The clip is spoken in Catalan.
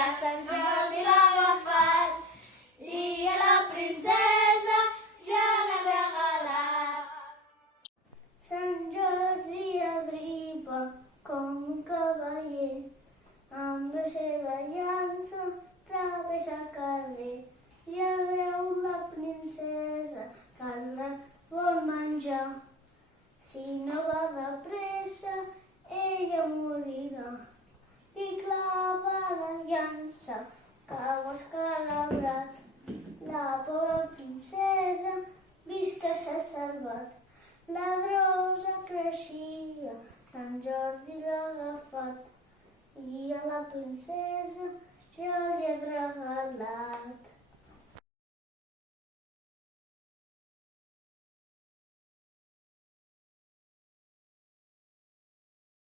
dia Sant Jordi l'ha agafat i a la princesa ja l'ha regalat. Sant Jordi arriba com un cavaller, amb la seva llança travessa el carrer. Ja veu la princesa que la vol menjar. Si no va de pressa, ella morirà. Li clava la llança que ho ha escalabrat. La pobra princesa vist que s'ha salvat. La drosa creixia, Sant Jordi l'ha agafat i a la princesa ja li ha regalat.